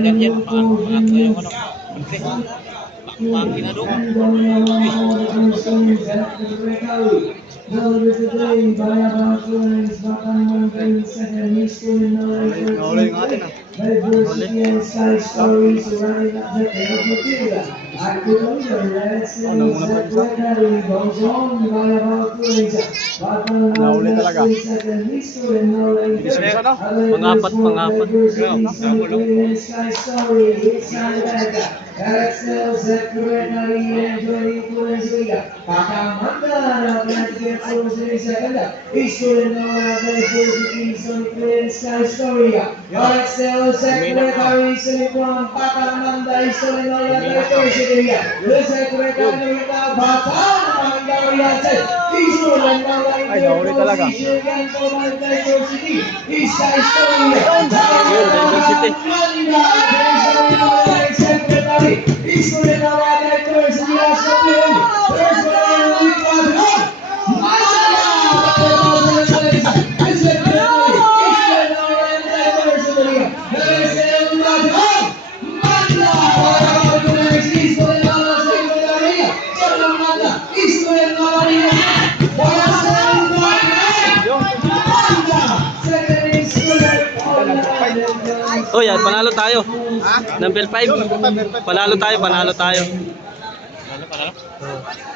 Ganyan, pangatlo yung ano. Pangina doon. Nahuli yung atin ah. Nahuli talaga. Bilis-bilis ano? Pangapat, pangapat. Ay, nahuli talaga. Oh, yan, panalo tayo. Number 5. Panalo tayo, panalo tayo. Panalo, panalo.